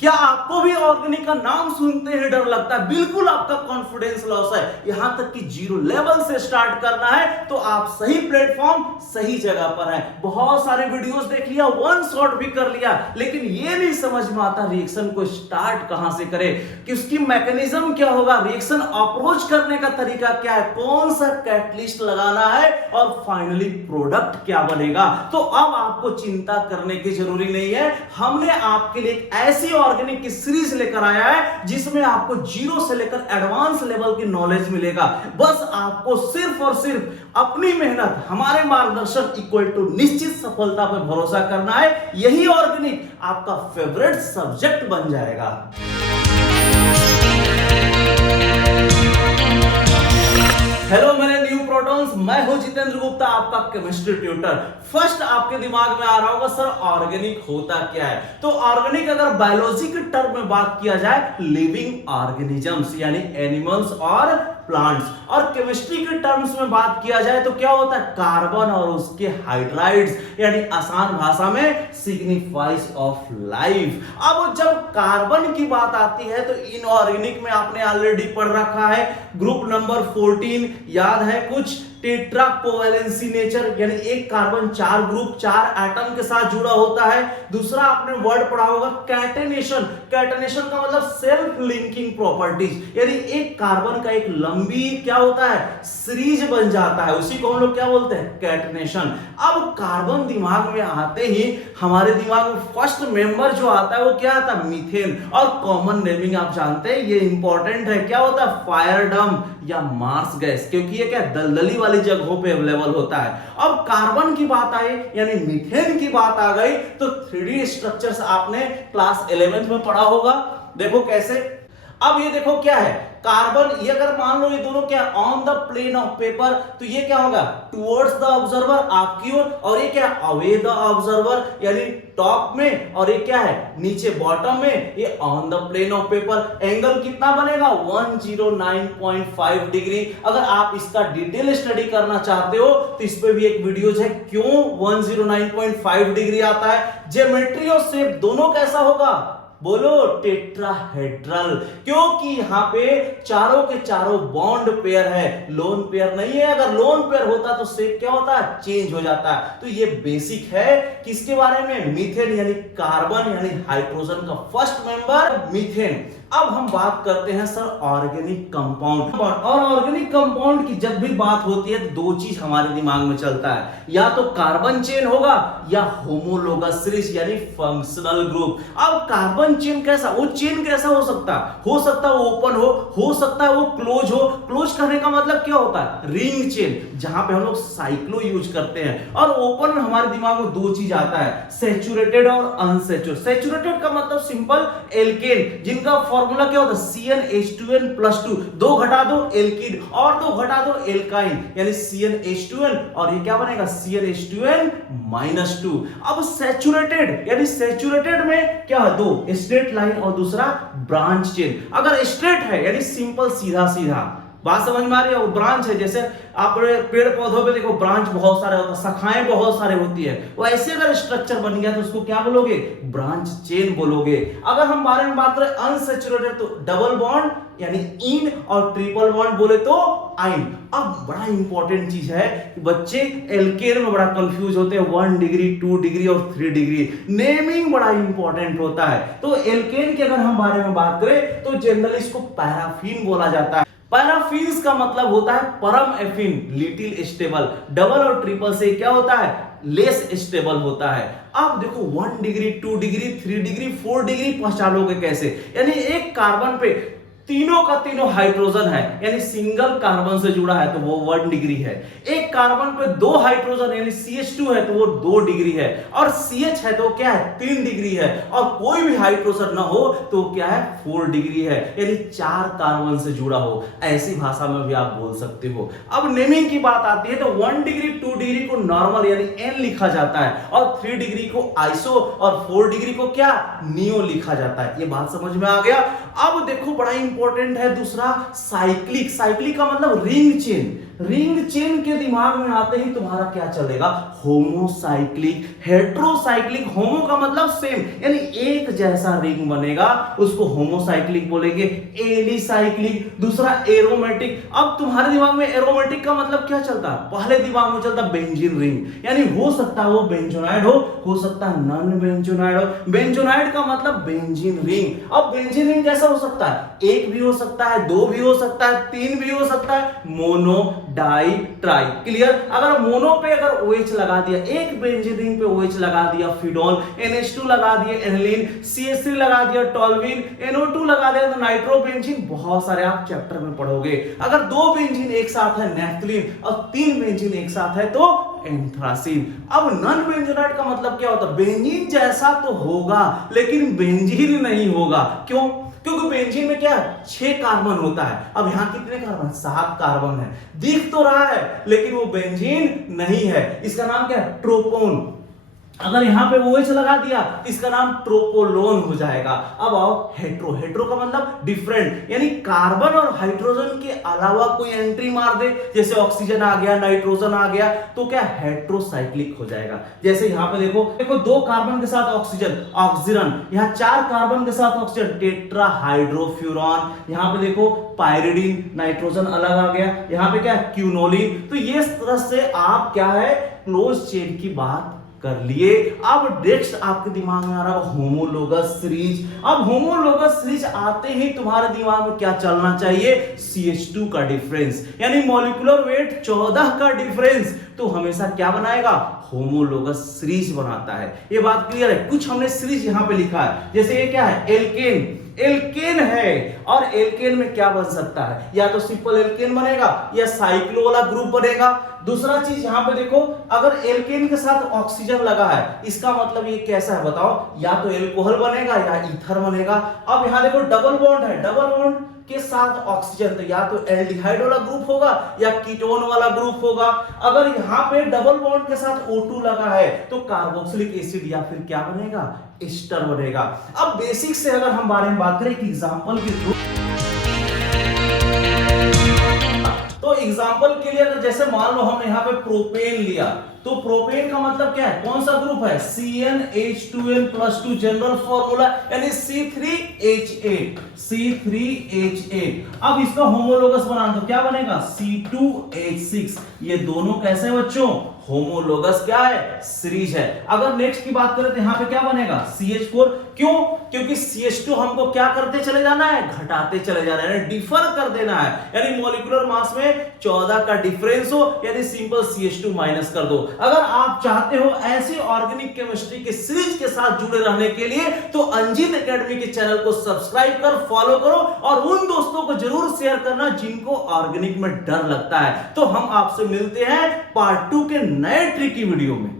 क्या आपको भी ऑर्गेनिक का नाम सुनते ही डर लगता है? बिल्कुल आपका कॉन्फिडेंस लॉस है, यहां तक कि जीरो लेवल से स्टार्ट करना है तो आप सही प्लेटफॉर्म सही जगह पर है। बहुत सारे वीडियोस देख लिया, वन शॉट भी कर लिया, लेकिन ये नहीं समझ में आता रिएक्शन को स्टार्ट कहां से करें, कि उसकी मैकेनिज्म क्या होगा, रिएक्शन अप्रोच करने का तरीका क्या है, कौन सा कैटलिस्ट लगाना है और फाइनली प्रोडक्ट क्या बनेगा। तो अब आपको चिंता करने की जरूरी नहीं है, हमने आपके लिए एक ऐसी ऑर्गेनिक की सीरीज लेकर आया है जिसमें आपको जीरो से लेकर एडवांस लेवल की नॉलेज मिलेगा। बस आपको सिर्फ और सिर्फ अपनी मेहनत, हमारे मार्गदर्शन इक्वल टू निश्चित सफलता पर भरोसा करना है। यही ऑर्गेनिक आपका फेवरेट सब्जेक्ट बन जाएगा। हेलो मेरे न्यू प्रोटॉन्स, मैं हूं जितेंद्र गुप्ता, आपका केमिस्ट्री ट्यूटर। फर्स्ट आपके दिमाग में आ रहा होगा सर ऑर्गेनिक होता क्या है। तो ऑर्गेनिक अगर बायोलॉजी के टर्म में बात किया जाए, लिविंग ऑर्गेनिजम्स यानी एनिमल्स और प्लांट्स, और केमिस्ट्री के टर्म्स में बात किया जाए तो क्या होता है, कार्बन और उसके हाइड्राइड्स, यानी आसान भाषा में सिग्निफाइज ऑफ लाइफ। अब जब कार्बन की बात आती है तो इनऑर्गेनिक में आपने ऑलरेडी पढ़ रखा है, ग्रुप नंबर 14 याद है कुछ, टेट्रा कोवैलेंसी नेचर, यानी एक कार्बन 4 ग्रुप 4 एटम के साथ जुड़ा होता है। दूसरा आपने वर्ड पढ़ा होगा कैटेनेशन, कैटेनेशन का मतलब सेल्फ लिंकिंग प्रॉपर्टीज, यानी एक कार्बन का एक लंबी क्या होता है, सीरीज बन जाता है, उसी को हम लोग क्या बोलते हैं, कैटेनेशन। अब कार्बन दिमाग में आते ही हमारे दिमाग में फर्स्ट मेंबर जो आता है वो क्या आता है, मीथेन, और कॉमन नेमिंग आप जानते हैं ये इंपॉर्टेंट है, क्या होता है, फायर डम या मार्स गैस, क्योंकि ये क्या दलदली वाली जगहों पे अवेलेबल होता है। अब कार्बन की बात आई यानी मीथेन की बात आ गई तो 3D स्ट्रक्चर्स आपने क्लास 11th में पढ़ा होगा। देखो कैसे, अब ये देखो क्या है, कार्बन, ये अगर मान लो ये दोनों क्या on the plane of paper, तो ये क्या होगा, टुवर्ड्स द ऑब्जर्वर आपकी ओर, और ये क्या अवे द ऑब्जर्वर यानी टॉप में, और ये क्या है नीचे बॉटम में, ये on the plane of paper. Angle कितना बनेगा, 109.5 डिग्री। अगर आप इसका डिटेल स्टडी करना चाहते हो तो इस पे भी एक वीडियो है, क्यों 109.5 डिग्री आता है। ज्योमेट्री और शेप दोनों कैसा होगा, बोलो टेट्राहेड्रल, क्योंकि यहां पे चारों के चारों बॉन्ड पेयर है, लोन पेयर नहीं है। अगर लोन पेयर होता तो शेप क्या होता है, चेंज हो जाता है। तो ये बेसिक है किसके बारे में, मीथेन यानी कार्बन यानी हाइड्रोजन का फर्स्ट मेंबर मीथेन। अब हम बात करते हैं सर ऑर्गेनिक कंपाउंड, और ऑर्गेनिक कंपाउंड की जब भी बात होती है तो दो चीज हमारे दिमाग में चलता है, या तो कार्बन चेन होगा या होमोलोगस सीरीज यानी फंक्शनल ग्रुप। अब कार्बन चेन कैसा, वो चेन कैसा हो सकता है, वो ओपन हो सकता है वो क्लोज हो। क्लोज करने का मतलब क्या होता है, रिंग चेन, जहां पे हम लोग साइक्लो यूज करते हैं। और ओपन में हमारे दिमाग में दो चीज आता है, सैचुरेटेड और अनसैचुरेटेड। सैचुरेटेड का मतलब सिंपल एल्केन, जिनका फॉर्मूला क्या होता है, CnH2n+2, 2 घटा दो एल्किड और 2 घटा दो एल्काइन, यानी CnH2n, और ये क्या बनेगा, CnH2n-2। अब सैचुरेटेड, यानी सैचुरेटेड में क्या है, दो स्ट्रेट लाइन और दूसरा ब्रांच चेन। अगर स्ट्रेट है यानी सिंपल सीधा सीधा, बात समझ में आ रही है, वो ब्रांच है, जैसे आप पेड़ पौधों पे देखो ब्रांच बहुत सारे होता है, शाखाएं बहुत सारे होती है, वो ऐसे अगर स्ट्रक्चर बन गया तो उसको क्या बोलोगे, ब्रांच चेन बोलोगे। अगर हम बारे में बात करें अनसैचुरेटेड तो डबल बॉन्ड यानी इन, और ट्रिपल बॉन्ड बोले तो आइन। अब बड़ा इंपॉर्टेंट चीज है कि बच्चे एल्केन में बड़ा कंफ्यूज होते हैं, 1 डिग्री 2 डिग्री और 3 डिग्री, नेमिंग बड़ा इंपॉर्टेंट होता है। तो एल्केन के अगर हम बारे में बात करें तो जनरली इसको पैराफिन बोला जाता है। पैराफिन्स का मतलब होता है परम एफिन, लिटिल स्टेबल। डबल और ट्रिपल से क्या होता है, लेस स्टेबल होता है। अब देखो 1 डिग्री 2 डिग्री 3 डिग्री 4 डिग्री पहचानोगे कैसे, यानी एक कार्बन पे तीनों का तीनों हाइड्रोजन है, यानी सिंगल कार्बन से जुड़ा है तो वो 1 डिग्री है। एक कार्बन पे 2 हाइड्रोजन यानी CH2 है तो वो 2 डिग्री है, और CH है तो क्या है, 3 डिग्री है, और कोई भी हाइड्रोजन ना हो तो क्या है, 4 डिग्री है, यानी 4 कार्बन से जुड़ा हो। ऐसी भाषा में भी आप बोल सकते हो। अब नेमिंग की बात आती है तो 1 डिग्री 2 डिग्री को नॉर्मल यानी N लिखा जाता है, और 3 डिग्री को आइसो, और 4 डिग्री को क्या, नियो लिखा जाता है। ये बात समझ में आ गया। अब देखो बड़ा इंपॉर्टेंट है दूसरा साइक्लिक। साइक्लिक का मतलब रिंग चेन। रिंग चेन के दिमाग में आते ही तुम्हारा क्या चलेगा? Homocyclic, heterocyclic. होमो का मतलब सेम, यानी एक जैसा रिंग बनेगा, उसको होमोसाइक्लिक बोलेंगे। एलिसाइक्लिक, दूसरा एरोमेटिक। अब तुम्हारे दिमाग में एरोमेटिक का मतलब क्या चलता है? पहले दिमाग में चलता बेंजीन रिंग, यानी हो सकता है वो बेंजोनाइड हो सकता है नॉन बेंजोनाइड हो। बेंजोनाइड का मतलब बेंजीन रिंग। अब बेंजीन रिंग कैसा हो सकता है? एक भी हो सकता है, दो भी हो सकता है, तीन भी हो सकता है, मोनो, डाई, ट्राई। क्लियर? अगर मोनो पे अगर OH लगा दिया, एक बेंजीन रिंग पे OH लगा दिया फिनोल, NH2 लगा दिया एनिलीन, CH3 लगा दिया टोल्यूइन, NO2 लगा दिया तो नाइट्रोबेंजीन। बहुत सारे आप चैप्टर में पढ़ोगे। अगर दो बेंजीन एक साथ है नैफ्थलीन, और तीन बेंजीन एक साथ है तो एंथ्रासीन। अब नॉन बेंजोनाइड का मतलब क्या होता है? बेंजीन जैसा तो होगा लेकिन बेंजीन नहीं होगा। क्यों? क्योंकि बेंजीन में क्या है? 6 कार्बन होता है। अब यहां कितने कार्बन? 7 कार्बन है। दिख तो रहा है लेकिन वो बेंजीन नहीं है। इसका नाम क्या है? ट्रोपोन। अगर यहां पे OH लगा दिया इसका नाम ट्रोपोलोन हो जाएगा। अब आओ हेट्रो। हेट्रो का मतलब डिफरेंट, यानी कार्बन और हाइड्रोजन के अलावा कोई एंट्री मार दे, जैसे ऑक्सीजन आ गया, नाइट्रोजन आ गया, तो क्या हेट्रोसाइक्लिक हो जाएगा। जैसे यहां पे देखो 2 कार्बन के साथ ऑक्सीजन, ऑक्सीजन। यहां 4 कार्बन के साथ ऑक्सीजन, टेट्राहाइड्रोफ्यूरॉन। यहां पे देखो पायरिडीन, नाइट्रोजन अलग आ गया। यहां पे क्या है? क्यूनोलिन। तो ये तरह से आप क्या है? क्लोज चेन की बात कर लिए। अब नेक्स्ट आपके दिमाग में आ रहा है होमोलोगस सीरीज। अब होमोलोगस सीरीज आते ही तुम्हारे दिमाग में क्या चलना चाहिए? CH2 का डिफरेंस, यानी मॉलिक्यूलर वेट 14 का डिफरेंस तो हमेशा क्या बनाएगा? होमोलोगस सीरीज बनाता है। ये बात क्लियर है? कुछ हमने सीरीज यहां पे लिखा है, जैसे ये क्या है? एल्केन। एल्केन है और एल्केन में क्या बन सकता है? या तो सिंपल एल्केन बनेगा या साइक्लो वाला ग्रुप बनेगा। दूसरा चीज यहां पे देखो, अगर एल्केन के साथ ऑक्सीजन लगा है इसका मतलब ये कैसा है बताओ? या तो एल्कोहल बनेगा या ईथर बनेगा। अब यहां देखो डबल बॉन्ड है, डबल बॉन्ड के साथ ऑक्सीजन, तो या तो एल्डिहाइड वाला ग्रुप होगा या कीटोन वाला ग्रुप होगा। अगर यहां पे डबल बॉन्ड के साथ O2 लगा है तो कार्बोक्सिलिक एसिड या फिर क्या बनेगा? एस्टर बनेगा। अब बेसिक से अगर हम बारे में बात करें एक एग्जांपल के थ्रू, तो एग्जांपल के लिए अगर जैसे मान लो हमने यहां पे प्रोपेन लिया, तो प्रोपेन का मतलब क्या है? कौन सा ग्रुप है? CnH2n+2 जनरल फॉर्मूला, यानी C3H8। C3H8। अब इसका होमोलोगस बनाना तो क्या बनेगा? C2H6। ये दोनों कैसे हैं बच्चों? होमोलोगस क्या है? सीरीज है। अगर नेक्स्ट की बात करें तो यहां पे क्या बनेगा? CH4। क्यों? क्योंकि CH2 हमको क्या करते चले जाना है? घटाते चले जाना है, डिफर कर देना है। यानी मॉलिक्यूलर मास में 14 का डिफरेंस हो, यानी सिंपल CH2 माइनस कर दो। अगर आप चाहते हो ऐसी ऑर्गेनिक केमिस्ट्री के सीरीज के साथ जुड़े रहने के लिए तो अंजित एकेडमी के चैनल को सब्सक्राइब कर फॉलो करो और उन दोस्तों को जरूर शेयर करना जिनको ऑर्गेनिक में डर लगता है। तो हम आपसे मिलते हैं पार्ट 2 के नए ट्रिकी वीडियो में।